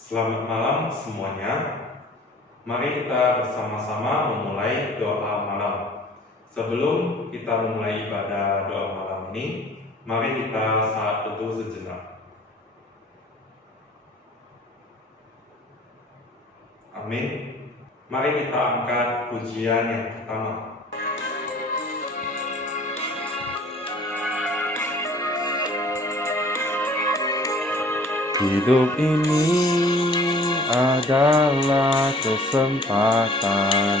Selamat malam semuanya. Mari kita bersama-sama memulai doa malam. Sebelum kita memulai ibadah doa malam ini, mari kita saat teduh sejenak. Amin. Mari kita angkat pujian yang pertama. Hidup ini adalah kesempatan.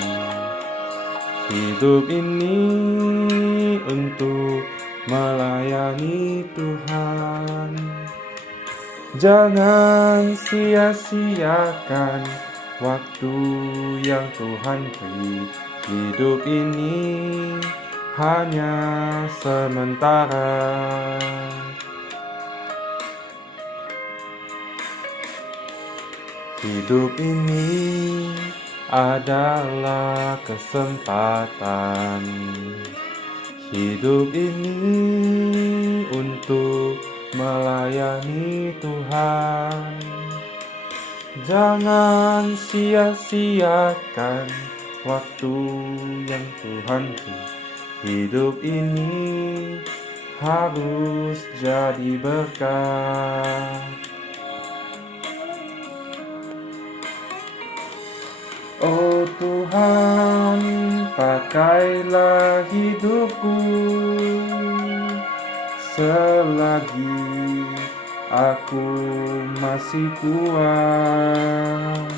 Hidup ini untuk melayani Tuhan. Jangan sia-siakan waktu yang Tuhan beri. Hidup ini hanya sementara. Hidup ini adalah kesempatan. Hidup ini untuk melayani Tuhan. Jangan sia-siakan waktu yang Tuhan beri. Hidup ini harus jadi berkat. Oh Tuhan, pakailah hidupku selagi aku masih kuat.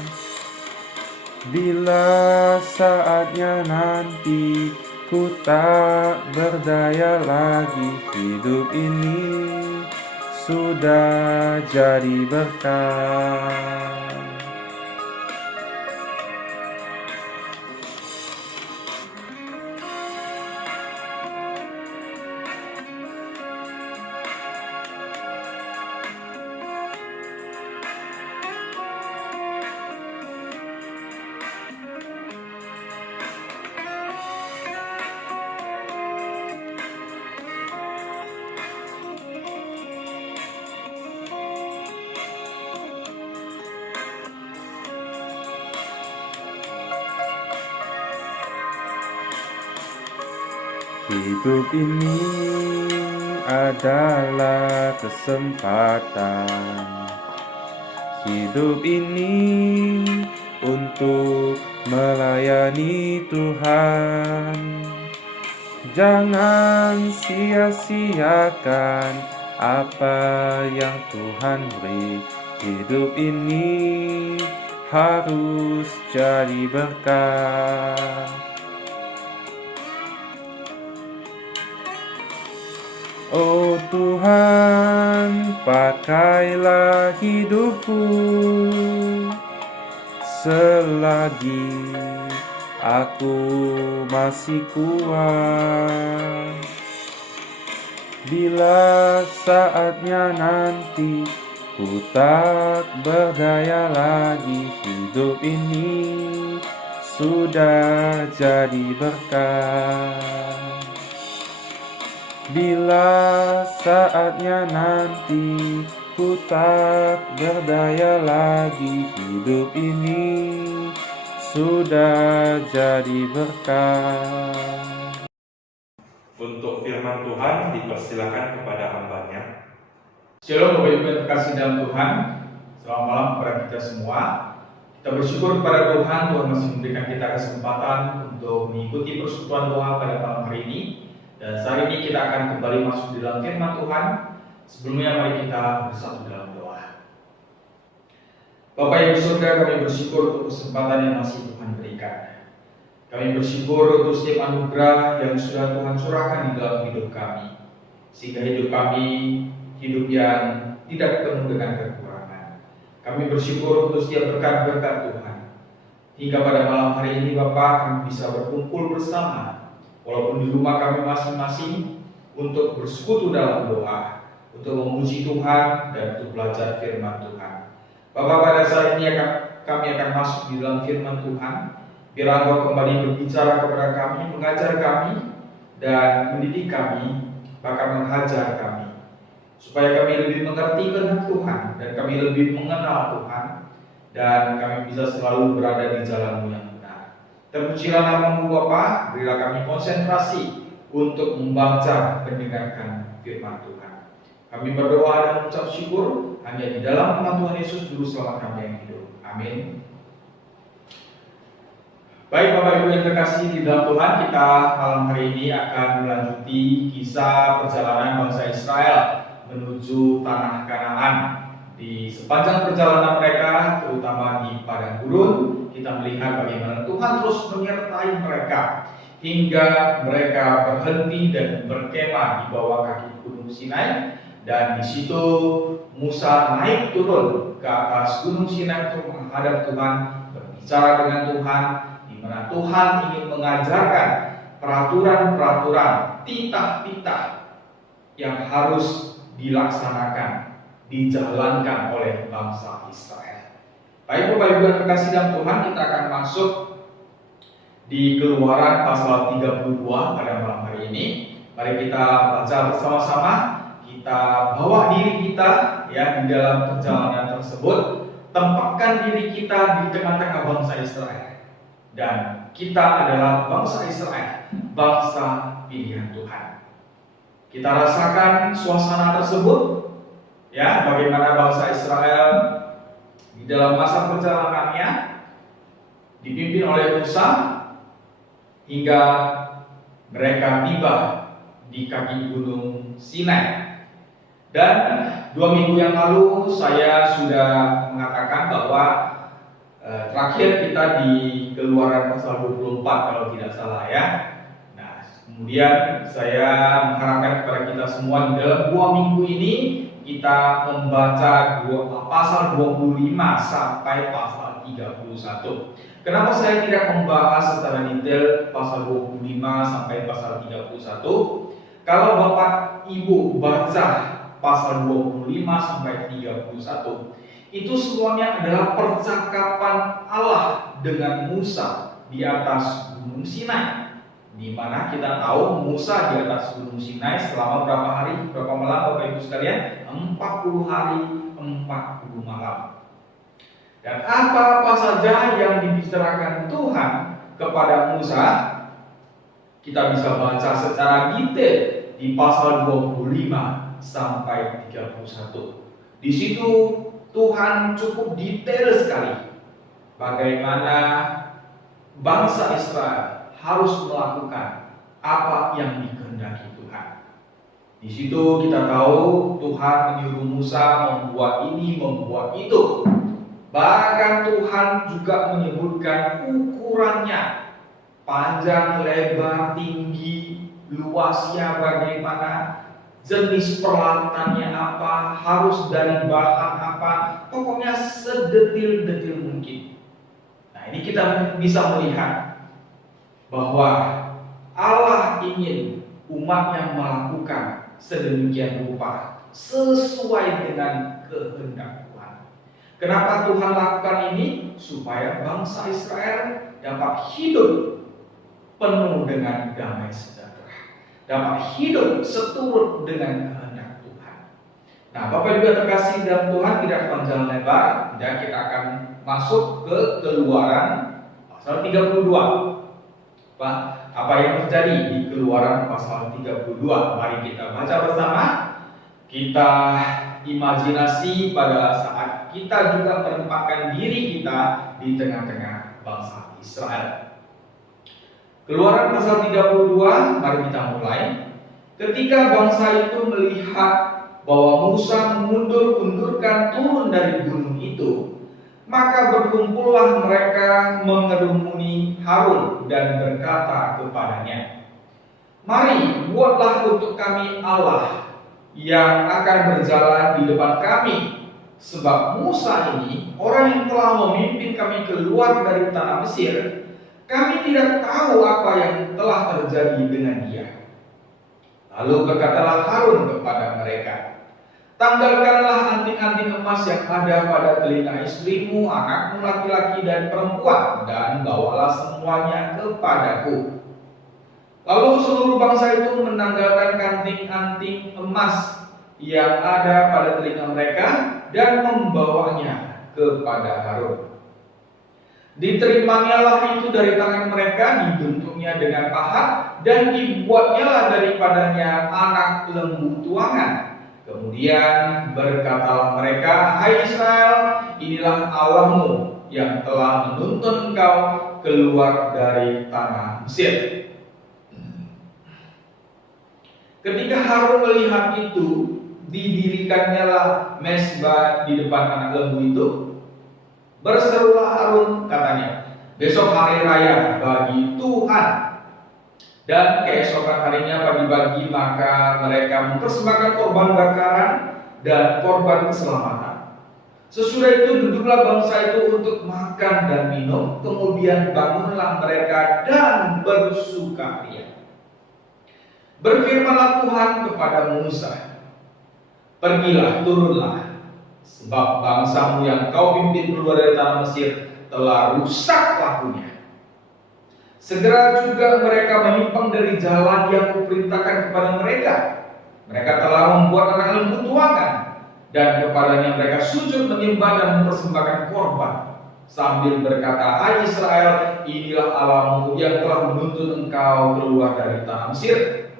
Bila saatnya nanti ku tak berdaya lagi, hidup ini sudah jadi berkat. Hidup ini adalah kesempatan. Hidup ini untuk melayani Tuhan. Jangan sia-siakan apa yang Tuhan beri. Hidup ini harus jadi berkat. Oh Tuhan, pakailah hidupku selagi aku masih kuat. Bila saatnya nanti ku tak berdaya lagi, hidup ini sudah jadi berkat. Bila saatnya nanti ku tak berdaya lagi, hidup ini sudah jadi berkat. Untuk firman Tuhan dipersilakan kepada hambanya. Shalom Bapak Ibu yang terkasih dalam Tuhan. Selamat malam kepada kita semua. Kita bersyukur kepada Tuhan masih memberikan kita kesempatan untuk mengikuti persekutuan doa pada malam hari ini. Dan saat ini kita akan kembali masuk di dalam firman Tuhan. Sebelumnya mari kita bersatu dalam doa. Bapa yang di surga, kami bersyukur untuk kesempatan yang masih Tuhan berikan. Kami bersyukur untuk setiap anugerah yang sudah Tuhan curahkan di dalam hidup kami, sehingga hidup kami hidup yang tidak penuh dengan kekurangan. Kami bersyukur untuk setiap berkat-berkat Tuhan. Hingga pada malam hari ini Bapak, kami bisa berkumpul bersama walaupun di rumah kami masing-masing untuk bersekutu dalam doa, untuk memuji Tuhan dan untuk belajar firman Tuhan. Bapak, pada saat ini kami akan masuk di dalam firman Tuhan. Biar Engkau kembali berbicara kepada kami, mengajar kami, dan mendidik kami, bahkan menghajar kami, supaya kami lebih mengerti kehendak Tuhan dan kami lebih mengenal Tuhan dan kami bisa selalu berada di jalan-Mu yang benar. Terpujilah nama-Mu Bapa, berilah kami konsentrasi untuk membaca, mendengarkan firman Tuhan. Kami berdoa dan mengucap syukur hanya di dalam nama Tuhan Yesus Juru Selamat kami yang hidup. Amin. Baik Bapak Ibu yang terkasih di dalam Tuhan, kita malam hari ini akan melanjuti kisah perjalanan bangsa Israel menuju tanah Kanaan. Di sepanjang perjalanan mereka, terutama di padang gurun, kita melihat bagaimana Tuhan terus menyertai mereka hingga mereka berhenti dan berkemah di bawah kaki Gunung Sinai. Dan di situ Musa naik turun ke atas Gunung Sinai untuk menghadap Tuhan, berbicara dengan Tuhan, di mana Tuhan ingin mengajarkan peraturan-peraturan, titah-titah yang harus dilaksanakan, dijalankan oleh bangsa Israel. Baik Bapak Ibu yang terkasih dalam Tuhan, kita akan masuk di Keluaran pasal 32 pada malam hari ini. Mari kita baca bersama-sama, kita bawa diri kita ya di dalam perjalanan tersebut, tempatkan diri kita di tengah-tengah bangsa Israel. Dan kita adalah bangsa Israel, bangsa pilihan Tuhan. Kita rasakan suasana tersebut, ya, bagaimana bangsa Israel di dalam masa perjalanannya dipimpin oleh Musa hingga mereka tiba di kaki Gunung Sinai. Dan 2 minggu yang lalu saya sudah mengatakan bahwa terakhir kita di Keluaran pasal 24 kalau tidak salah ya. Nah, kemudian saya mengharapkan kepada kita semua di dalam 2 minggu ini kita membaca pasal 25 sampai pasal 31. Kenapa saya tidak membahas secara detail pasal 25 sampai pasal 31? Kalau Bapak Ibu baca pasal 25 sampai 31, itu semuanya adalah percakapan Allah dengan Musa di atas Gunung Sinai. Di mana kita tahu Musa di atas Gunung Sinai selama berapa hari, berapa malam Bapak Ibu sekalian? 40 hari, 40 malam. Dan apa-apa saja yang dibicarakan Tuhan kepada Musa, kita bisa baca secara detail di pasal 25 sampai 31. Di situ Tuhan cukup detail sekali bagaimana bangsa Israel harus melakukan apa yang dikehendaki Tuhan. Di situ kita tahu Tuhan menyuruh Musa membuat ini, membuat itu. Bahkan Tuhan juga menyebutkan ukurannya, panjang, lebar, tinggi, luasnya bagaimana, jenis peralatannya apa, harus dari bahan apa, pokoknya sedetil-detil mungkin. Nah, ini kita bisa melihat bahwa Allah ingin umatnya melakukan sedemikian rupa sesuai dengan kehendak Tuhan. Kenapa Tuhan lakukan ini? Supaya bangsa Israel dapat hidup penuh dengan damai sejahtera, dapat hidup seturut dengan kehendak Tuhan. Nah, Bapak Ibu yang terkasih dalam Tuhan, tidak panjang lebar, dan kita akan masuk ke Keluaran pasal 32. Apa yang terjadi di Keluaran pasal 32? Mari kita baca bersama. Kita imajinasi pada saat kita juga menempatkan diri kita di tengah-tengah bangsa Israel. Keluaran pasal 32, mari kita mulai. Ketika bangsa itu melihat bahwa Musa mengundur-undurkan turun dari gunung itu, maka berkumpullah mereka mengerumuni Harun dan berkata kepadanya, "Mari, buatlah untuk kami Allah yang akan berjalan di depan kami, sebab Musa ini orang yang telah memimpin kami keluar dari tanah Mesir. Kami tidak tahu apa yang telah terjadi dengan dia." Lalu berkatalah Harun kepada mereka, "Tanggalkanlah anting-anting emas yang ada pada telinga istrimu, anakmu laki-laki dan perempuan, dan bawalah semuanya kepadaku." Lalu seluruh bangsa itu menanggalkan anting-anting emas yang ada pada telinga mereka dan membawanya kepada Harun. Diterimanya itu dari tangan mereka, dibentuknya dengan pahat, dan dibuatnya daripadanya anak lembu tuangan. Kemudian berkatalah mereka, "Hai Israel, inilah Allahmu yang telah menuntun engkau keluar dari tanah Mesir." Ketika Harun melihat itu, didirikannya mezbah di depan anak lembu itu. Berserulah Harun, katanya, "Besok hari raya bagi Tuhan." Dan keesokan harinya pagi-pagi maka mereka mempersembahkan korban bakaran dan korban keselamatan. Sesudah itu duduklah bangsa itu untuk makan dan minum. Kemudian bangunlah mereka dan bersukaria. Berfirmanlah Tuhan kepada Musa, "Pergilah, turunlah, sebab bangsamu yang kau pimpin keluar dari tanah Mesir telah rusak lakunya. Segera juga mereka menyimpang dari jalan yang kuperintahkan kepada mereka. Mereka telah membuat anak lembu tuangan, dan kepadanya mereka sujud menyembah dan mempersembahkan korban, sambil berkata, 'Hai Israel, inilah Allahmu yang telah menuntun engkau keluar dari tanah Mesir.'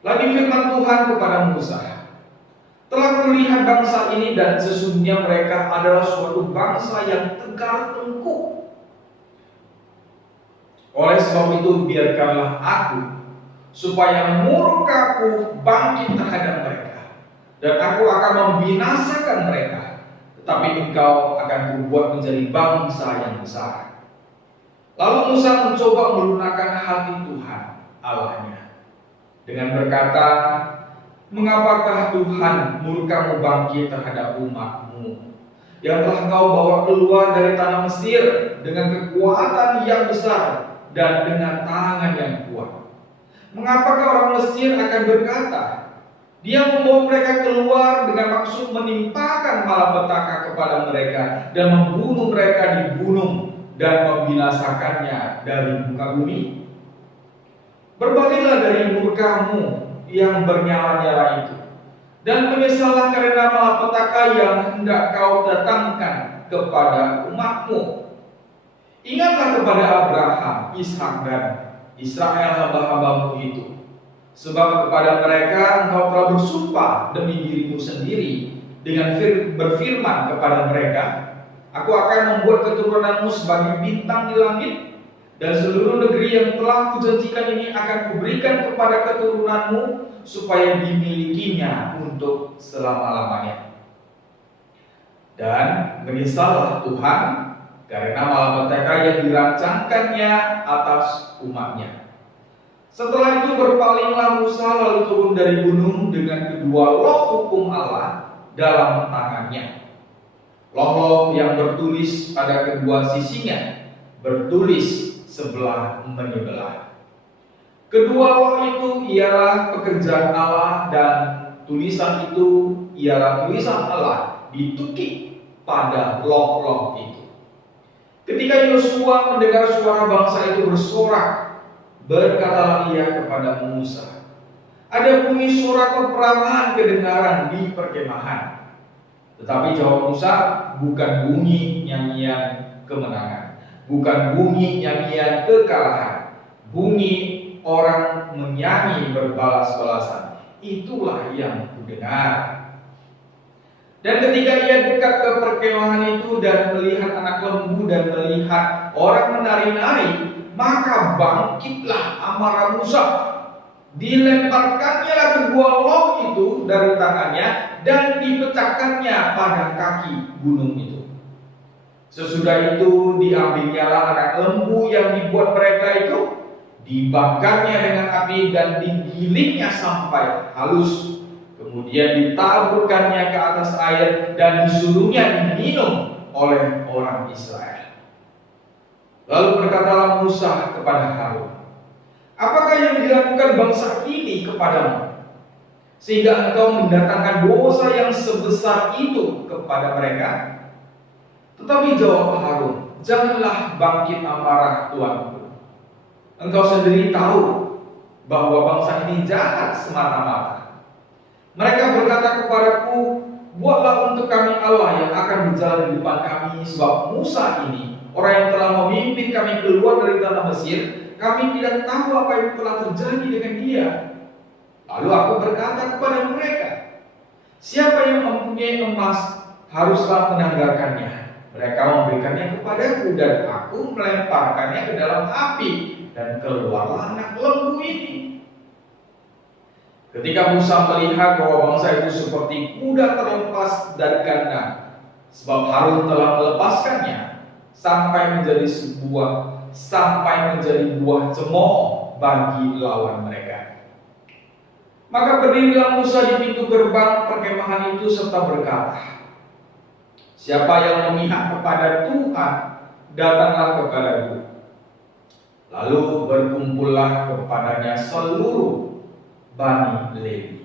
Lagi firman Tuhan kepada Musa, 'Telah kulihat bangsa ini dan sesungguhnya mereka adalah suatu bangsa yang tegar tengkuk. Oleh sebab itu biarkanlah aku, supaya murkaku bangkit terhadap mereka, dan aku akan membinasakan mereka. Tetapi engkau akan kubuat menjadi bangsa yang besar.' Lalu Musa mencoba melunakkan hati Tuhan Allahnya dengan berkata, 'Mengapakah Tuhan murkamu bangkit terhadap umatmu yang telah kau bawa keluar dari tanah Mesir dengan kekuatan yang besar dan dengan tangan yang kuat? Mengapakah orang Mesir akan berkata, Dia membawa mereka keluar dengan maksud menimpakan malapetaka kepada mereka dan membunuh mereka di gunung dan membinasakannya dari muka bumi? Berbaliklah dari murkamu yang bernyala-nyala itu, dan menyesallah karena malapetaka yang hendak kau datangkan kepada umatmu. Ingatlah kepada Abraham, Ishak dan Israel hamba-hambamu itu, sebab kepada mereka engkau telah bersumpah demi dirimu sendiri dengan berfirman kepada mereka, Aku akan membuat keturunanmu sebagai bintang di langit, dan seluruh negeri yang telah kujanjikan ini akan kuberikan kepada keturunanmu supaya dimilikinya untuk selama-lamanya. Dan menyesallah Tuhan karena malapetaka yang dirancangkannya atas umatnya. Setelah itu berpalinglah Musa lalu turun dari gunung dengan kedua loh hukum Allah dalam tangannya. Loh yang bertulis pada kedua sisinya, bertulis sebelah menyebelah. Kedua loh itu ialah pekerjaan Allah, dan tulisan itu ialah tulisan Allah ditukik pada loh itu. Ketika Yosua mendengar suara bangsa itu bersorak, berkatalah ia kepada Musa, ada bunyi suara peperangan kedengaran di perkemahan. Tetapi jawab Musa, bukan bunyi nyanyian kemenangan, bukan bunyi nyanyian kekalahan, bunyi orang menyanyi berbalas-balasan, itulah yang kudengar. Dan ketika ia dekat ke perkemahan itu dan melihat anak lembu dan melihat orang menari-nari, maka bangkitlah amarah Musa. Dilemparkannya kedua loh itu dari tangannya dan dipecahkannya pada kaki gunung itu. Sesudah itu diambilnya anak lembu yang dibuat mereka itu, dibakarnya dengan api dan digilingnya sampai halus. Kemudian ditaburkannya ke atas air dan disuruhnya diminum oleh orang Israel. Lalu berkatalah Musa kepada Harun, apakah yang dilakukan bangsa ini kepadamu, sehingga engkau mendatangkan dosa yang sebesar itu kepada mereka? Tetapi jawab Harun, janganlah bangkit amarah tuanku. Engkau sendiri tahu bahwa bangsa ini jahat semata-mata. Mereka berkata kepadaku, buatlah untuk kami Allah yang akan berjalan di depan kami, sebab Musa ini, orang yang telah memimpin kami keluar dari tanah Mesir, kami tidak tahu apa yang telah terjadi dengan dia. Lalu aku berkata kepada mereka, siapa yang mempunyai emas, haruslah menanggalkannya. Mereka memberikannya kepadaku, dan aku melemparkannya ke dalam api, dan keluarlah anak lembu ini. Ketika Musa melihat bahwa bangsa itu seperti kuda terlepas dari kandang, sebab Harun telah melepaskannya, sampai menjadi buah cemooh bagi lawan mereka. Maka berdirilah Musa di pintu gerbang perkemahan itu serta berkata, siapa yang memihak kepada Tuhan, datanglah kepadaku. Lalu berkumpullah kepadanya seluruh Bani Lewi.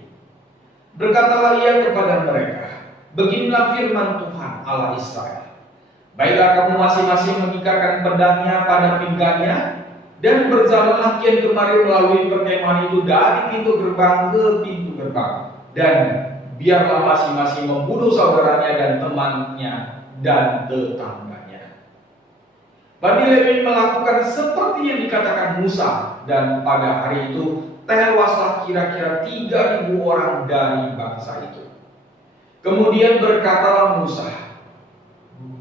Berkatalah ia kepada mereka, beginilah firman Tuhan Allah Israel. Baiklah kamu masing-masing mengikatkan pedangnya pada pinggangnya, dan berjalanlah kian kemari melalui perkemahan itu dari pintu gerbang ke pintu gerbang, dan biarlah masing-masing membunuh saudaranya dan temannya dan tetangganya. Bani Lewi melakukan seperti yang dikatakan Musa, dan pada hari itu tewaslah kira-kira 3.000 orang dari bangsa itu. Kemudian berkatalah Musa,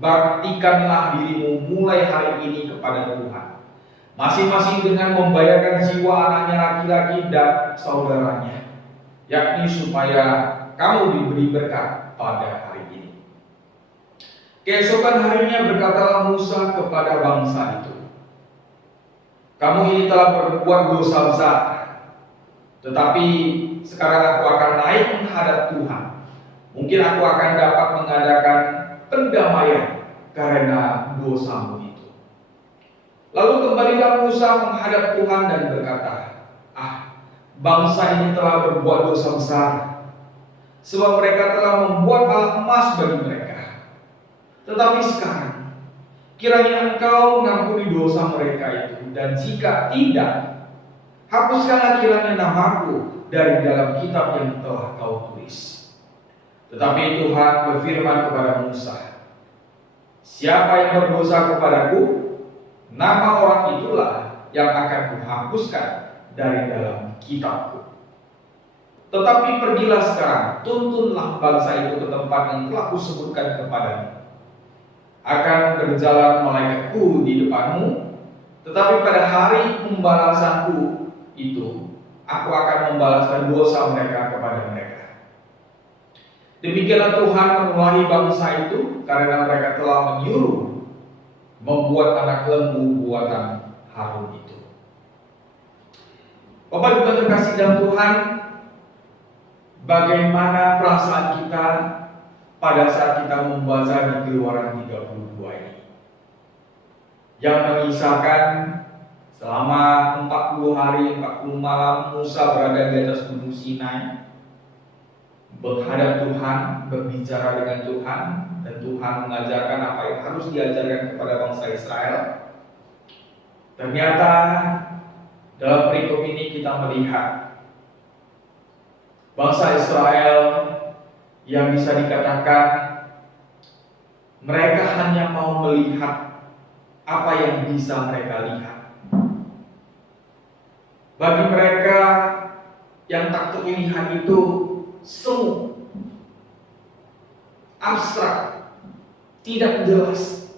baktikanlah dirimu mulai hari ini kepada Tuhan, masing-masing dengan membayarkan jiwa anaknya laki-laki dan saudaranya, yakni supaya kamu diberi berkat pada hari ini. Keesokan harinya berkatalah Musa kepada bangsa itu, kamu ini telah berbuat dosa besar, tetapi sekarang aku akan naik menghadap Tuhan. Mungkin aku akan dapat mengadakan pendamaian karena dosamu itu. Lalu kembalilah Musa menghadap Tuhan dan berkata, bangsa ini telah berbuat dosa besar, sebab mereka telah membuat alat emas bagi mereka. Tetapi sekarang, kiranya Engkau mengampuni dosa mereka itu, dan jika tidak, hapuskanlah kiranya namaku dari dalam kitab yang telah Kau tulis. Tetapi Tuhan berfirman kepada Musa, siapa yang berdosa kepadaku, nama orang itulah yang akan kuhapuskan dari dalam kitabku. Tetapi pergilah sekarang, tuntunlah bangsa itu ke tempat yang telah kusebutkan kepadamu. Akan berjalan malaikatku di depanmu, tetapi pada hari pembalasanku itu, aku akan membalaskan dosa mereka kepada mereka. Demikianlah Tuhan menulahi bangsa itu, karena mereka telah menyuruh membuat anak lembu buatan Harun itu. Bapak Ibu terkasih dalam Tuhan, bagaimana perasaan kita pada saat kita membaca di Keluaran 32 ini, yang mengisahkan selama 40 hari 40 malam Musa berada di atas gunung Sinai, menghadap Tuhan, berbicara dengan Tuhan, dan Tuhan mengajarkan apa yang harus diajarkan kepada bangsa Israel. Ternyata dalam perikop ini kita melihat bangsa Israel yang bisa dikatakan mereka hanya mau melihat apa yang bisa mereka lihat. Bagi mereka yang tak terlihat itu semu, abstrak, tidak jelas.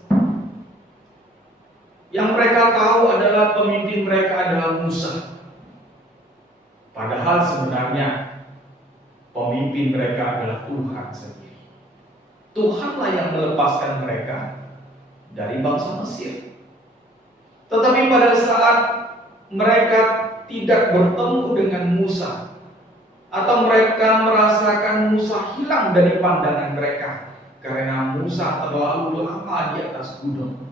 Yang mereka tahu adalah pemimpin mereka adalah Musa. Padahal sebenarnya pemimpin mereka adalah Tuhan sendiri. Tuhanlah yang melepaskan mereka dari bangsa Mesir. Tetapi pada saat mereka tidak bertemu dengan Musa, atau mereka merasakan Musa hilang dari pandangan mereka karena Musa terlalu lama di atas gunung,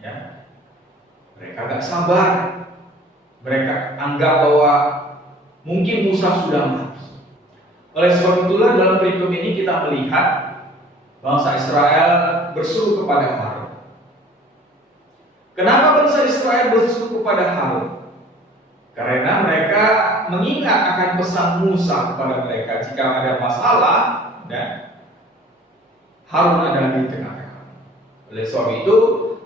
ya, mereka gak sabar. Mereka anggap bahwa mungkin Musa sudah mati. Oleh sebab itulah dalam perikop ini kita melihat bangsa Israel berseru kepada Harun. Kenapa bangsa Israel berseru kepada Harun? Karena mereka mengingat akan pesan Musa kepada mereka, jika ada masalah, dan Harun ada di tengah-tengah. Oleh sebab itu,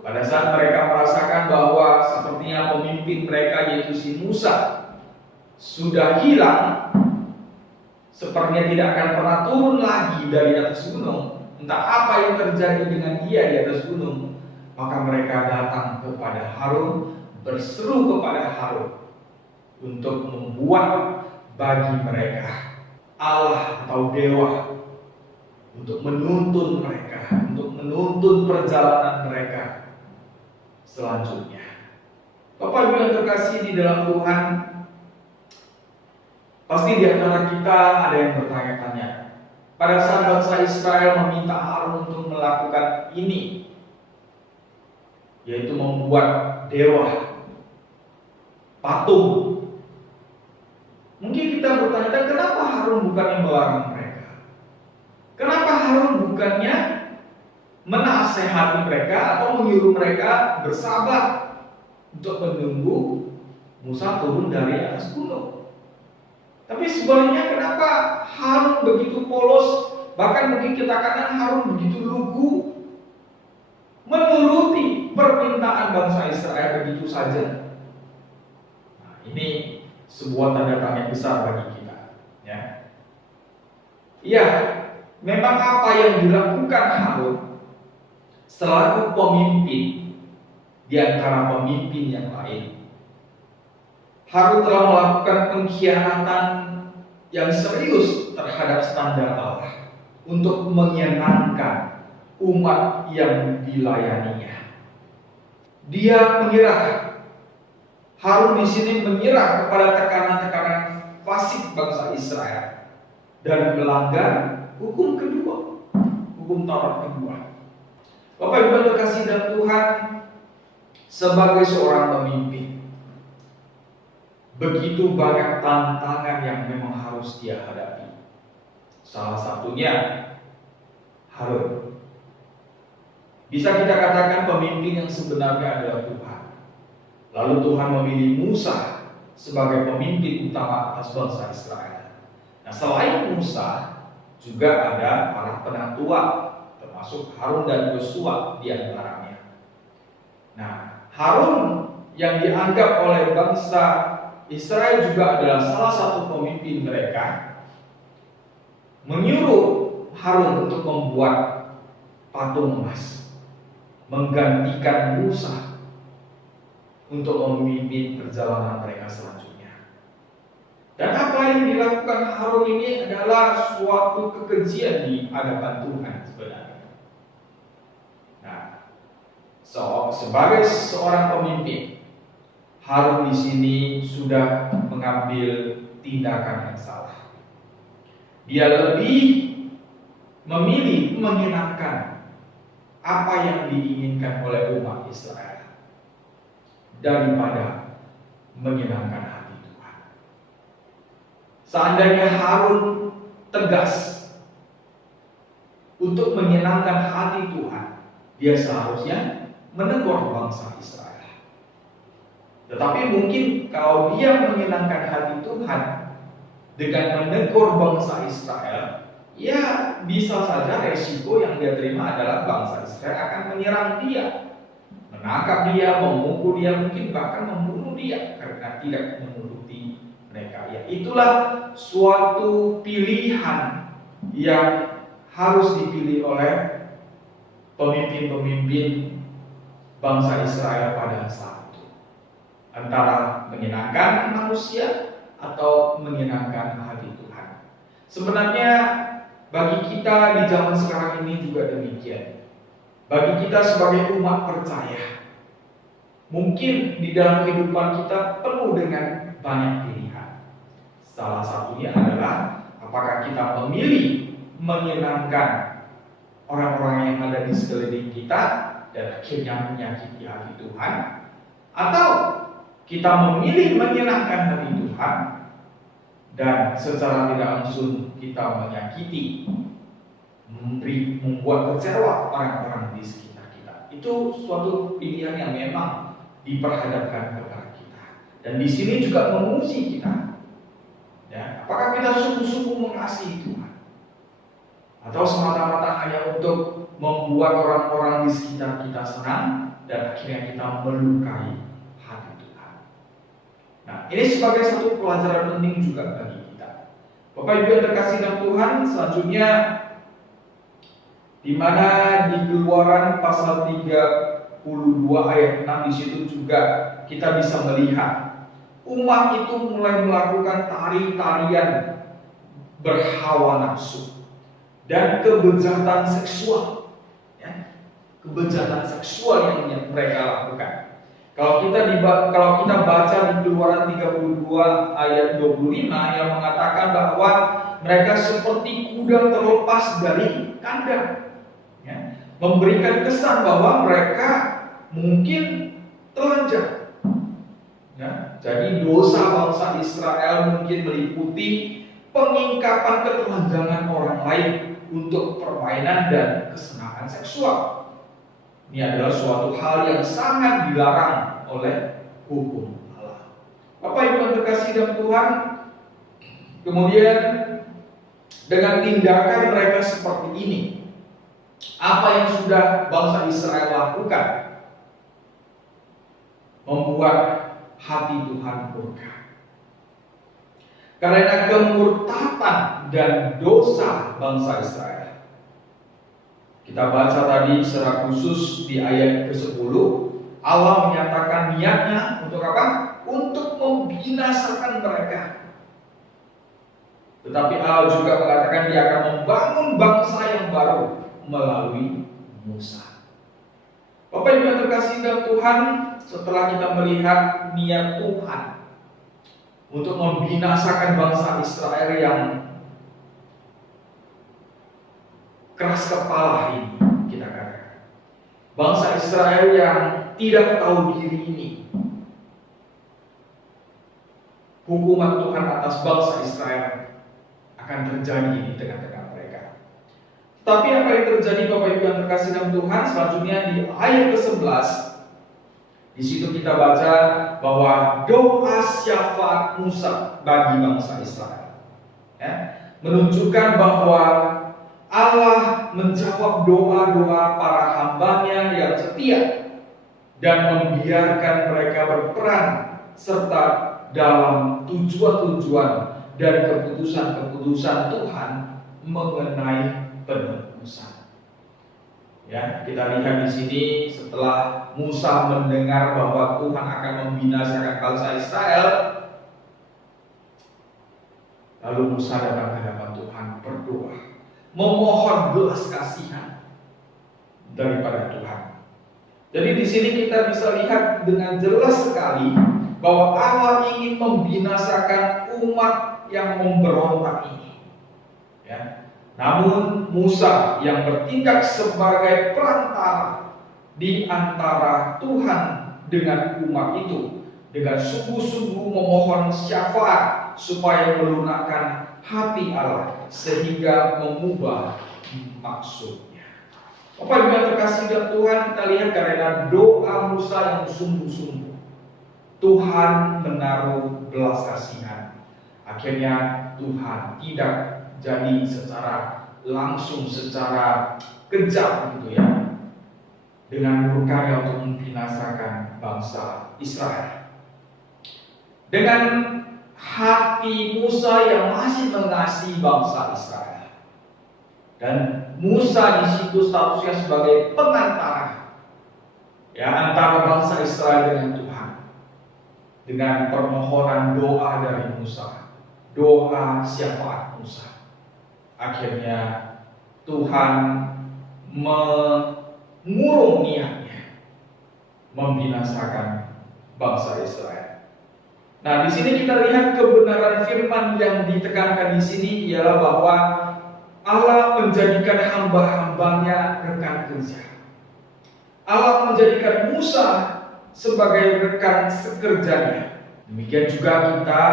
pada saat mereka merasakan bahwa sepertinya pemimpin mereka yaitu si Musa sudah hilang, sepertinya tidak akan pernah turun lagi dari atas gunung, entah apa yang terjadi dengan dia di atas gunung, maka mereka datang kepada Harun, berseru kepada Harun untuk membuat bagi mereka Allah atau dewa untuk menuntun mereka, untuk menuntun perjalanan mereka selanjutnya. Bapak Ibu yang terkasih di dalam Tuhan, pasti di antara kita ada yang bertanya-tanya, pada saat bangsa Israel meminta Harun untuk melakukan ini, yaitu membuat dewa, patung, mungkin kita bertanya, kenapa Harun bukannya melarang mereka? Kenapa Harun bukannya menasehati mereka atau menyuruh mereka bersabar untuk menunggu Musa turun dari atas gunung? Tapi sebaliknya, kenapa Harun begitu polos, bahkan mungkin kita katakan Harun begitu lugu, menuruti permintaan bangsa Israel begitu saja? Nah, ini sebuah tanda tanya besar bagi kita, ya. Iya, memang apa yang dilakukan Harun selaku pemimpin di antara pemimpin yang lain, Harun telah melakukan pengkhianatan yang serius terhadap standar Allah untuk menyenangkan umat yang dilayaninya. Dia menyerah. Harun di sini menyerah kepada tekanan-tekanan fasik bangsa Israel dan melanggar hukum kedua, hukum Taurat kedua. Bapak Ibu yang terkasih dalam Tuhan, sebagai seorang pemimpin, begitu banyak tantangan yang memang harus dia hadapi. Salah satunya Harun. Bisa kita katakan pemimpin yang sebenarnya adalah Tuhan. Lalu Tuhan memilih Musa sebagai pemimpin utama atas bangsa Israel. Nah, selain Musa, juga ada para penatua, termasuk Harun dan Yosua di antaranya. Nah, Harun yang dianggap oleh bangsa Israel juga adalah salah satu pemimpin mereka, menyuruh Harun untuk membuat patung emas, menggantikan Musa untuk memimpin perjalanan mereka selanjutnya. Dan apa yang dilakukan Harun ini adalah suatu kekejian di hadapan Tuhan sebenarnya. Nah, sebagai seorang pemimpin, Harun di sini sudah mengambil tindakan yang salah. Dia lebih memilih menyenangkan apa yang diinginkan oleh umat Israel daripada menyenangkan hati Tuhan. Seandainya Harun tegas untuk menyenangkan hati Tuhan, dia seharusnya menegur bangsa Israel. Tetapi mungkin kalau dia menyenangkan hati Tuhan dengan menegur bangsa Israel, ya bisa saja resiko yang dia terima adalah bangsa Israel akan menyerang dia, menangkap dia, memukul dia, mungkin bahkan membunuh dia karena tidak menuruti mereka. Ya, itulah suatu pilihan yang harus dipilih oleh pemimpin-pemimpin bangsa Israel pada saat itu, antara menyenangkan manusia atau menyenangkan hati Tuhan. Sebenarnya bagi kita di zaman sekarang ini juga demikian. Bagi kita sebagai umat percaya, mungkin di dalam kehidupan kita penuh dengan banyak pilihan. Salah satunya adalah apakah kita memilih menyenangkan orang-orang yang ada di sekeliling kita dan akhirnya menyakiti hati Tuhan, atau kita memilih menyenangkan hati Tuhan dan secara tidak langsung kita menyakiti, membuat kecewa orang-orang di sekitar kita. Itu suatu pilihan yang memang diperhadapkan kepada kita. Dan di sini juga menguji kita. Ya, apakah kita sungguh-sungguh mengasihi Tuhan? Atau semata-mata hanya untuk membuat orang-orang di sekitar kita senang dan akhirnya kita melukai hati Tuhan. Nah, ini sebagai satu pelajaran penting juga bagi kita. Bapak Ibu yang terkasih dalam Tuhan, selanjutnya di mana di Keluaran pasal 32 ayat 6 di situ juga kita bisa melihat umat itu mulai melakukan tari-tarian berhawa nafsu dan kebejatan seksual, ya, kebejatan seksual yang mereka lakukan. Kalau kita baca di Keluaran 32 ayat 25 yang mengatakan bahwa mereka seperti kuda terlepas dari kandang, ya, memberikan kesan bahwa mereka mungkin telanjang. Ya, jadi dosa bangsa Israel mungkin meliputi pengingkapan ketelanjangan orang lain untuk permainan dan kesenangan seksual. Ini adalah suatu hal yang sangat dilarang oleh hukum Allah. Bapak Ibu yang terkasih dalam Tuhan, kemudian dengan tindakan mereka seperti ini, apa yang sudah bangsa Israel lakukan membuat hati Tuhan murka. Karena kemurtatan dan dosa bangsa Israel. Kita baca tadi secara khusus di ayat ke-10, Allah menyatakan niatnya untuk apa? Untuk membinasakan mereka. Tetapi Allah juga mengatakan Dia akan membangun bangsa yang baru melalui Musa. Bapak Ibu yang terkasih dalam Tuhan, setelah kita melihat niat Tuhan untuk membinasakan bangsa Israel yang keras kepala ini, kita katakan bangsa Israel yang tidak tahu diri ini, hukuman Tuhan atas bangsa Israel akan terjadi di tengah-tengah mereka. Tapi apa yang terjadi Bapak Ibu yang terkasih dalam Tuhan? Selanjutnya di ayat ke-11, di situ kita baca bahwa doa syafaat Musa bagi bangsa Israel, ya, menunjukkan bahwa Allah menjawab doa-doa para hambanya yang setia dan membiarkan mereka berperan serta dalam tujuan-tujuan dan keputusan-keputusan Tuhan mengenai penebusan. Ya, kita lihat di sini setelah Musa mendengar bahwa Tuhan akan membinasakan bangsa Israel, lalu Musa datang ke hadapan Tuhan berdoa, memohon belas kasihan daripada Tuhan. Jadi di sini kita bisa lihat dengan jelas sekali bahwa Allah ingin membinasakan umat yang memberontak ini. Ya. Namun Musa yang bertindak sebagai perantara di antara Tuhan dengan umat itu, dengan sungguh-sungguh memohon syafaat supaya melunakkan hati Allah sehingga mengubah maksudnya. Bapak Ibu yang terkasih dalam Tuhan, kita lihat karena doa Musa yang sungguh-sungguh, Tuhan menaruh belas kasihan. Akhirnya Tuhan tidak jadi secara langsung, secara kejam gitu ya, dengan murkanya untuk membinasakan bangsa Israel. Dengan hati Musa yang masih mengasihi bangsa Israel, dan Musa di situ statusnya sebagai pengantara, ya, antara bangsa Israel dengan Tuhan, dengan permohonan doa dari Musa, doa syafaat Musa. Akhirnya Tuhan mengurung niatnya membinasakan bangsa Israel. Nah, di sini kita lihat kebenaran firman yang ditekankan di sini ialah bahwa Allah menjadikan hamba-hambanya rekan kerja. Allah menjadikan Musa sebagai rekan sekerjanya. Demikian juga kita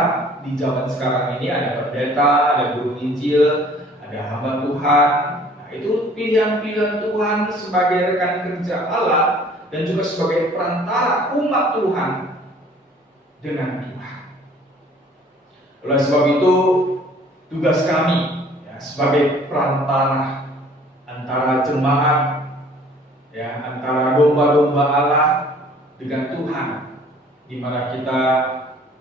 di zaman sekarang ini ada pendeta, ada guru Injil, ada hamba Tuhan. Nah, itu pilihan-pilihan Tuhan sebagai rekan kerja Allah dan juga sebagai perantara umat Tuhan dengan Tuhan. Oleh sebab itu, tugas kami sebagai perantara antara jemaat, antara domba-domba Allah dengan Tuhan, di mana kita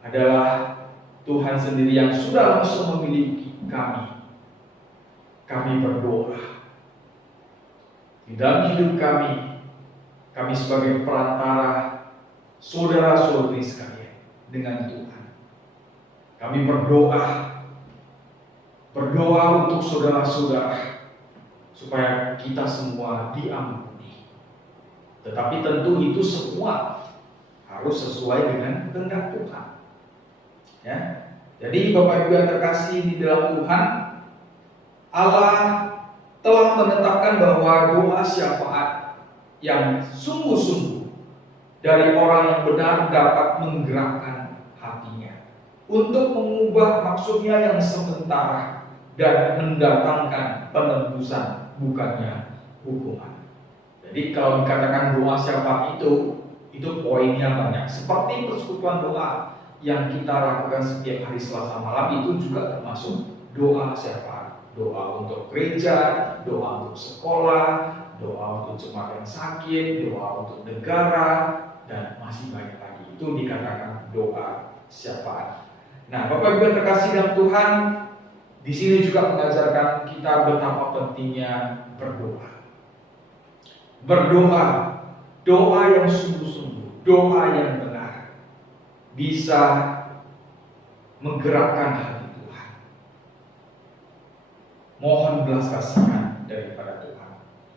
adalah Tuhan sendiri yang sudah langsung memiliki kami. Kami berdoa di dalam hidup kami sebagai perantara saudara-saudari sekalian dengan Tuhan. Kami berdoa untuk saudara-saudara supaya kita semua diampuni. Tetapi tentu itu semua harus sesuai dengan kehendak Tuhan. Ya. Jadi Bapak Ibu yang terkasih di dalam Tuhan, Allah telah menetapkan bahwa doa syafaat yang sungguh-sungguh dari orang yang benar dapat menggerakkan hatinya untuk mengubah maksudnya yang sementara dan mendatangkan penebusan, bukannya hukuman. Jadi kalau dikatakan doa syafaat itu poinnya banyak. Seperti persekutuan doa yang kita lakukan setiap hari Selasa malam itu juga termasuk doa syafaat. Doa untuk gereja, doa untuk sekolah, doa untuk jemaat yang sakit, doa untuk negara, dan masih banyak lagi. Itu dikatakan doa syafaat. Nah, Bapak Ibu yang terkasih dalam Tuhan, di sini juga mengajarkan kita betapa pentingnya berdoa. Berdoa, doa yang sungguh-sungguh, doa yang benar, bisa menggerakkan hati Tuhan. Mohon belas kasihan daripada Tuhan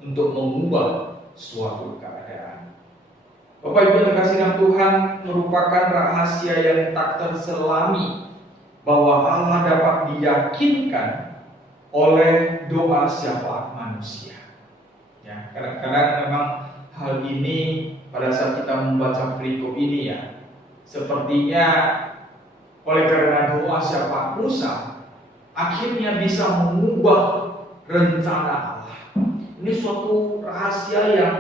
untuk mengubah suatu keadaan. Bapak Ibu yang terkasih dalam Tuhan, merupakan rahasia yang tak terselami bahwa Allah dapat diyakinkan oleh doa syafaat manusia. Ya, kadang-kadang memang hal ini pada saat kita membaca perikop ini sepertinya oleh karena doa syafaat Musa akhirnya bisa mengubah rencana Allah. Ini suatu rahasia yang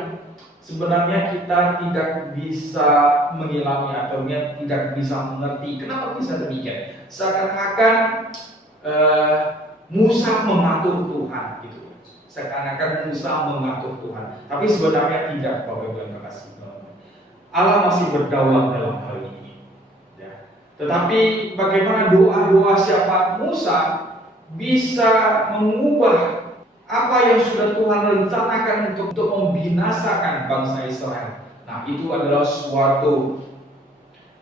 sebenarnya kita tidak bisa mengilami atau tidak bisa mengerti. Kenapa bisa demikian? Seakan-akan Musa mengatur Tuhan gitu. Seakan-akan Musa mengatur Tuhan. Tapi sebenarnya tidak, Bapak Ibu yang terkasih. Allah masih berdaulat dalam hal ini. Ya. Tetapi bagaimana doa-doa syafaat Musa bisa mengubah apa yang sudah Tuhan rencanakan untuk membinasakan bangsa Israel. Nah, itu adalah suatu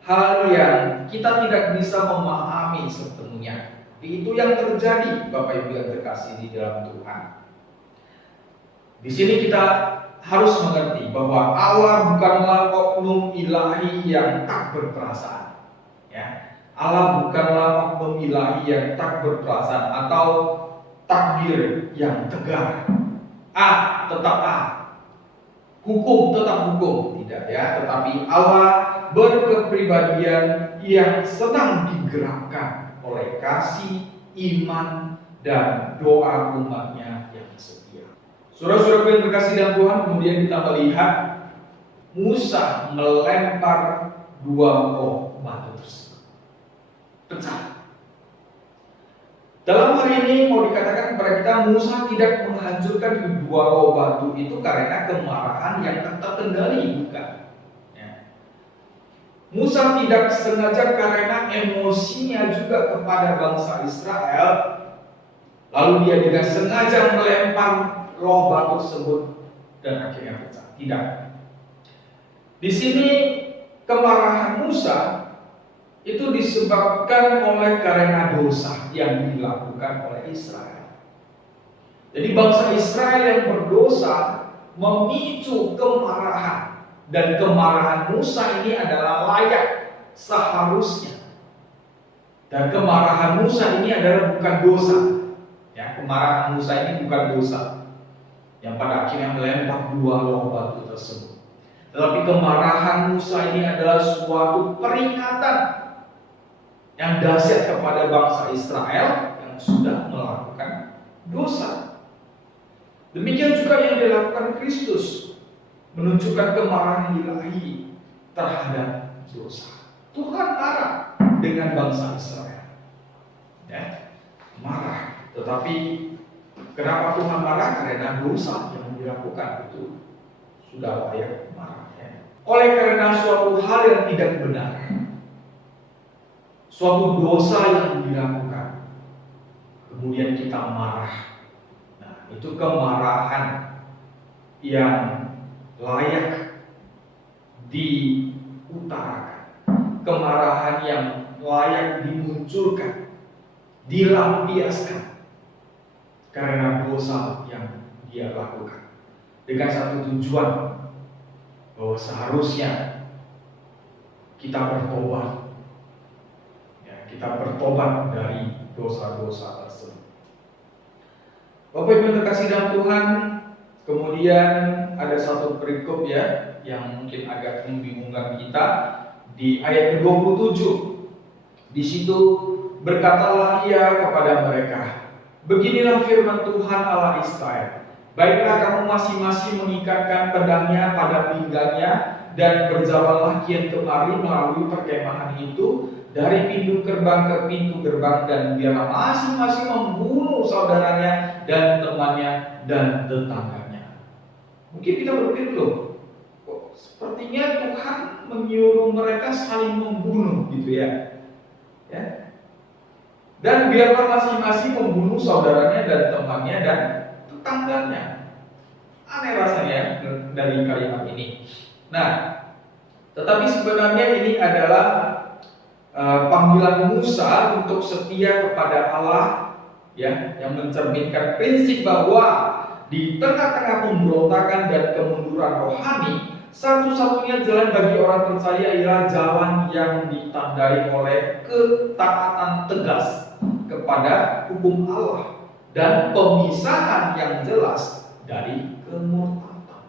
hal yang kita tidak bisa memahami sepenuhnya. Itu yang terjadi, Bapak Ibu yang terkasih di dalam Tuhan. Di sini kita harus mengerti bahwa Allah bukanlah oknum ilahi yang tak berperasaan. Ya. Allah bukanlah oknum ilahi yang tak berperasaan atau takdir yang tegar. A tetap A, hukum tetap hukum, tidak ya. Tetapi Allah berkepribadian yang senang digerakkan oleh kasih, iman, dan doa umatnya yang setia. Saudara-saudara yang terkasih dalam Tuhan, kemudian kita melihat Musa melempar dua batu tersebut, pecah. Dalam hal ini mau dikatakan kepada kita, Musa tidak menghancurkan kedua batu itu karena kemarahan yang tak terkendali, bukan. Ya. Musa tidak sengaja karena emosinya juga kepada bangsa Israel, lalu dia dengan sengaja melempar batu tersebut dan akhirnya pecah. Tidak. Di sini kemarahan Musa itu disebabkan oleh karena dosa yang dilakukan oleh Israel. Jadi bangsa Israel yang berdosa memicu kemarahan, dan kemarahan Musa ini adalah layak seharusnya. Dan kemarahan Musa ini adalah bukan dosa. Ya, kemarahan Musa ini bukan dosa yang pada akhirnya melempar dua batu tersebut. Tetapi kemarahan Musa ini adalah suatu peringatan yang dahsyat kepada bangsa Israel yang sudah melakukan dosa. Demikian juga yang dilakukan Kristus, menunjukkan kemarahan ilahi terhadap dosa. Tuhan marah dengan bangsa Israel. Ya, marah. Tetapi kenapa Tuhan marah? Karena dosa yang dilakukan itu sudah layak marah. Ya. Oleh karena suatu hal yang tidak benar, suatu dosa yang dilakukan, kemudian kita marah. Nah, itu kemarahan yang layak diutarakan, kemarahan yang layak dimunculkan, dilampiaskan karena dosa yang dia lakukan, dengan satu tujuan bahwa seharusnya kita bertobat, ya, kita bertobat dari dosa-dosa tersebut. Bapak Ibu yang terkasih dalam Tuhan, kemudian ada satu perikop ya yang mungkin agak membingungkan kita di ayat ke-27. Di situ berkatalah ia kepada mereka, beginilah firman Tuhan Allah Israel, baiklah kamu masing-masing mengikatkan pedangnya pada pinggangnya dan berjalanlah kian kemari melalui perkemahan itu dari pintu gerbang ke pintu gerbang, dan biarlah masing-masing membunuh saudaranya dan temannya dan tetangganya. Mungkin kita berpikir, loh, kok sepertinya Tuhan menyuruh mereka saling membunuh gitu ya. Ya. Dan biarlah masing-masing membunuh saudaranya dan temannya dan tetangganya. Aneh rasanya dari kalimat ini. Nah, tetapi sebenarnya ini adalah panggilan Musa untuk setia kepada Allah, ya, yang mencerminkan prinsip bahwa di tengah-tengah pemberontakan dan kemunduran rohani, satu-satunya jalan bagi orang percaya ialah jalan yang ditandai oleh ketaatan tegas kepada hukum Allah dan pemisahan yang jelas dari kemurtatan.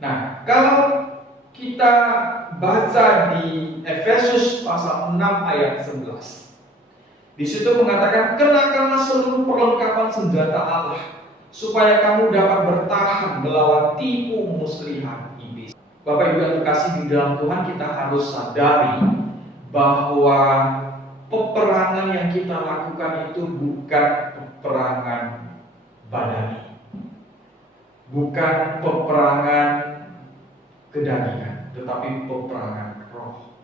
Nah, kalau kita baca di Efesus pasal 6 ayat 11, di situ mengatakan, kenakanlah seluruh perlengkapan senjata Allah supaya kamu dapat bertahan melawan tipu muslihat iblis. Bapak Ibu yang terkasih di dalam Tuhan, kita harus sadari bahwa peperangan yang kita lakukan itu bukan peperangan badani, bukan peperangan kedagingan, tetapi peperangan roh.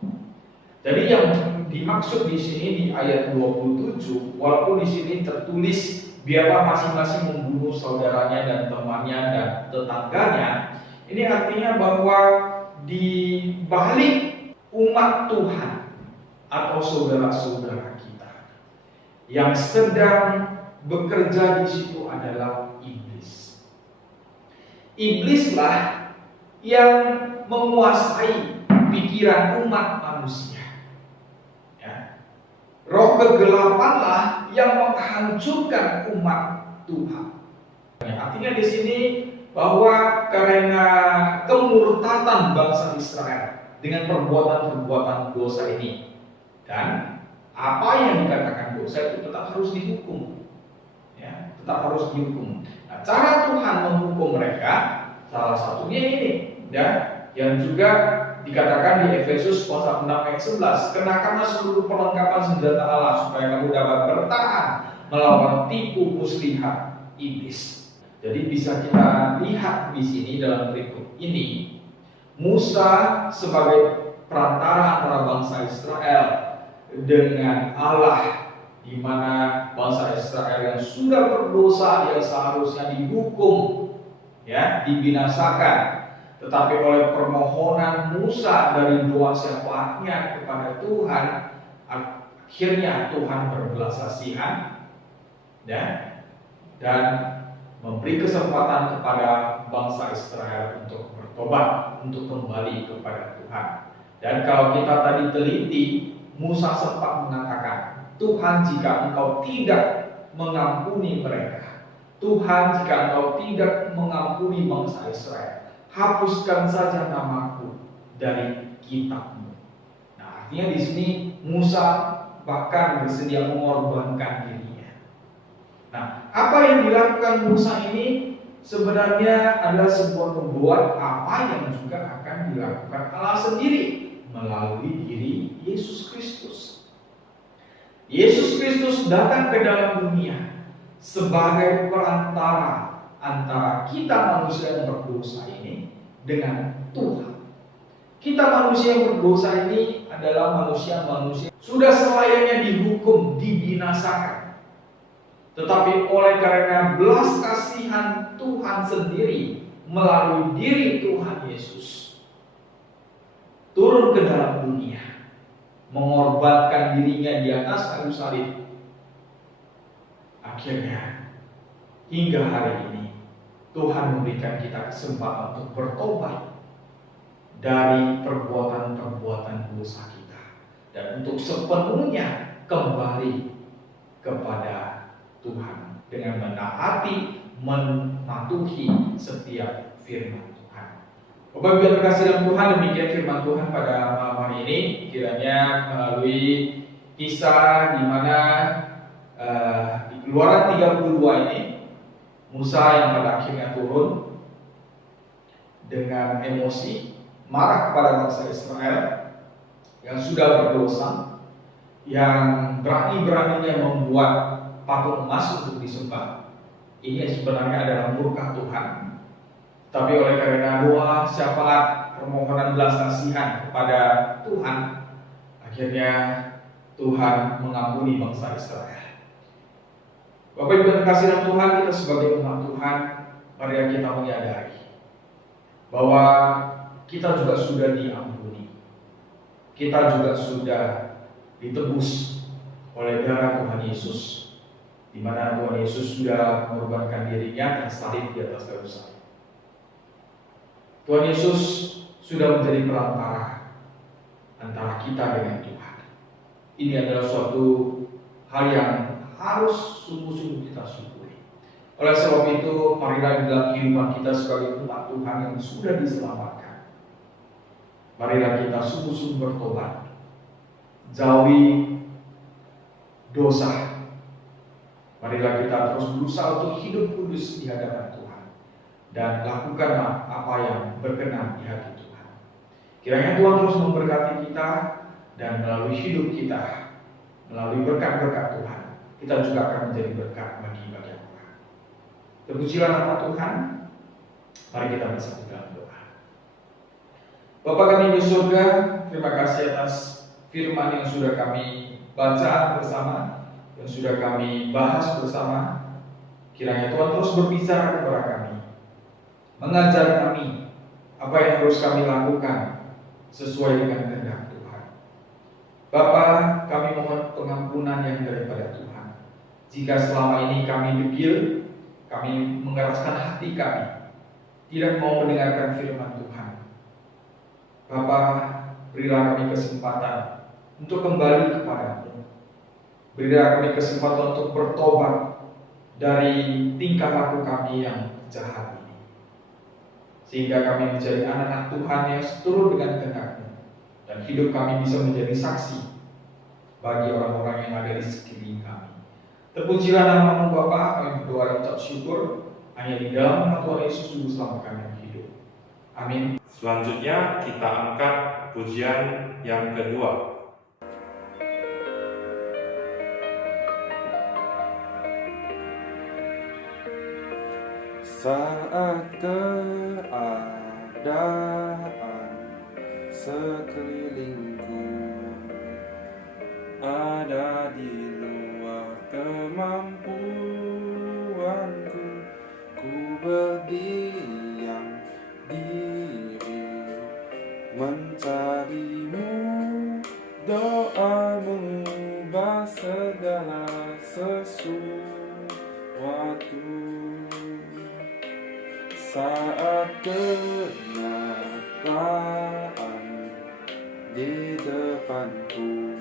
Jadi yang dimaksud di sini di ayat 27, walaupun di sini tertulis biarlah masing-masing membunuh saudaranya dan temannya dan tetangganya, ini artinya bahwa di balik umat Tuhan atau saudara-saudara kita yang sedang bekerja di situ adalah iblis. Iblislah yang menguasai pikiran umat manusia. Ya. Roh kegelapanlah yang menghancurkan umat Tuhan. Artinya di sini bahwa karena kemurtatan bangsa Israel dengan perbuatan-perbuatan dosa ini, dan apa yang dikatakan dosa itu tetap harus dihukum, ya, tetap harus dihukum. Nah, cara Tuhan menghukum mereka salah satunya ini, ya, yang juga dikatakan di Efesus pasal 6 ayat 11, kenakanlah seluruh perlengkapan senjata Allah supaya kamu dapat bertahan melawan tipu muslihat iblis. Jadi bisa kita lihat di sini dalam berikut ini, Musa sebagai perantara antara bangsa Israel dengan Allah, di mana bangsa Israel yang sudah berdosa yang seharusnya dihukum, ya, dibinasakan. Tetapi oleh permohonan Musa dari doa syafaatnya kepada Tuhan, akhirnya Tuhan berbelas kasihan, ya, dan memberi kesempatan kepada bangsa Israel untuk bertobat, untuk kembali kepada Tuhan. Dan kalau kita tadi teliti, Musa sempat mengatakan, Tuhan, jika Engkau tidak mengampuni mereka, Tuhan, jika Engkau tidak mengampuni bangsa Israel, hapuskan saja namaku dari kitab-Mu. Nah, artinya di sini Musa bahkan bersedia mengorbankan dirinya. Nah, apa yang dilakukan Musa ini sebenarnya adalah sebuah pembuat apa yang juga akan dilakukan Allah sendiri melalui diri Yesus Kristus. Yesus Kristus datang ke dalam dunia sebagai perantara antara kita manusia yang berdosa ini dengan Tuhan. Kita manusia yang berdosa ini adalah manusia-manusia sudah selayaknya dihukum, dibinasakan. Tetapi oleh karena belas kasihan Tuhan sendiri melalui diri Tuhan Yesus turun ke dalam dunia, mengorbankan dirinya di atas kayu salib. Akhirnya hingga hari ini Tuhan memberikan kita kesempatan untuk bertobat dari perbuatan-perbuatan dosa kita dan untuk sepenuhnya kembali kepada Tuhan dengan menaati, mematuhi setiap firman Tuhan. Bapak Ibu yang terkasih dalam Tuhan, demikian firman Tuhan pada malam hari ini. Kiranya melalui kisah di mana di Keluaran 32 ini Musa yang pada akhirnya turun dengan emosi, marah kepada bangsa Israel yang sudah berdosa, yang berani-beraninya membuat patung emas untuk disembah. Ini sebenarnya adalah murka Tuhan. Tapi oleh karena doa, syafaat, permohonan belas kasihan kepada Tuhan, akhirnya Tuhan mengampuni bangsa Israel. Bapak Ibu yang terkasih dalam Tuhan, kita sebagai umat Tuhan, mari kita menyadari bahwa kita juga sudah diampuni. Kita juga sudah ditebus oleh darah Tuhan Yesus, di mana Tuhan Yesus sudah mengorbankan dirinya dan salib di atas kayu salib. Tuhan Yesus sudah menjadi perantara antara kita dengan Tuhan. Ini adalah suatu hal yang harus sungguh-sungguh kita syukuri. Oleh sebab itu, marilah dalam kehidupan kita sebagai umat Tuhan yang sudah diselamatkan, marilah kita sungguh-sungguh bertobat, jauhi dosa. Marilah kita terus berusaha untuk hidup kudus di hadapan Tuhan dan lakukanlah apa yang berkenan di hati Tuhan. Kiranya Tuhan terus memberkati kita dan melalui hidup kita, melalui berkat-berkat Tuhan, kita juga akan menjadi berkat bagi banyak orang. Terpujilah nama Tuhan. Mari kita bersatu dalam doa. Bapa kami di surga, terima kasih atas firman yang sudah kami baca bersama, yang sudah kami bahas bersama. Kiranya Tuhan terus berbicara kepada kami, mengajar kami apa yang harus kami lakukan sesuai dengan kehendak Tuhan. Bapa, kami mohon pengampunan yang daripada Tuhan. Jika selama ini kami degil, kami mengeraskan hati kami, tidak mau mendengarkan firman Tuhan. Bapa, berilah kami kesempatan untuk kembali kepada-Mu. Berilah kami kesempatan untuk bertobat dari tingkah laku kami yang jahat ini, sehingga kami menjadi anak-anak Tuhan yang seturut dengan kehendak-Mu, dan hidup kami bisa menjadi saksi bagi orang-orang yang ada di sekeliling kami. Terpujilah nama-Mu Bapa, kami berdoa dan ucap syukur hanya di dalam nama Tuhan Yesus Juru Selamat kami yang hidup. Amin. Selanjutnya kita angkat pujian yang kedua. Saat keadaan sekelilingku ada di luar kemampuanku, ku berdiam diri mencari-Mu, doa mengubah segala sesuatu. Saat kenyataan di depanku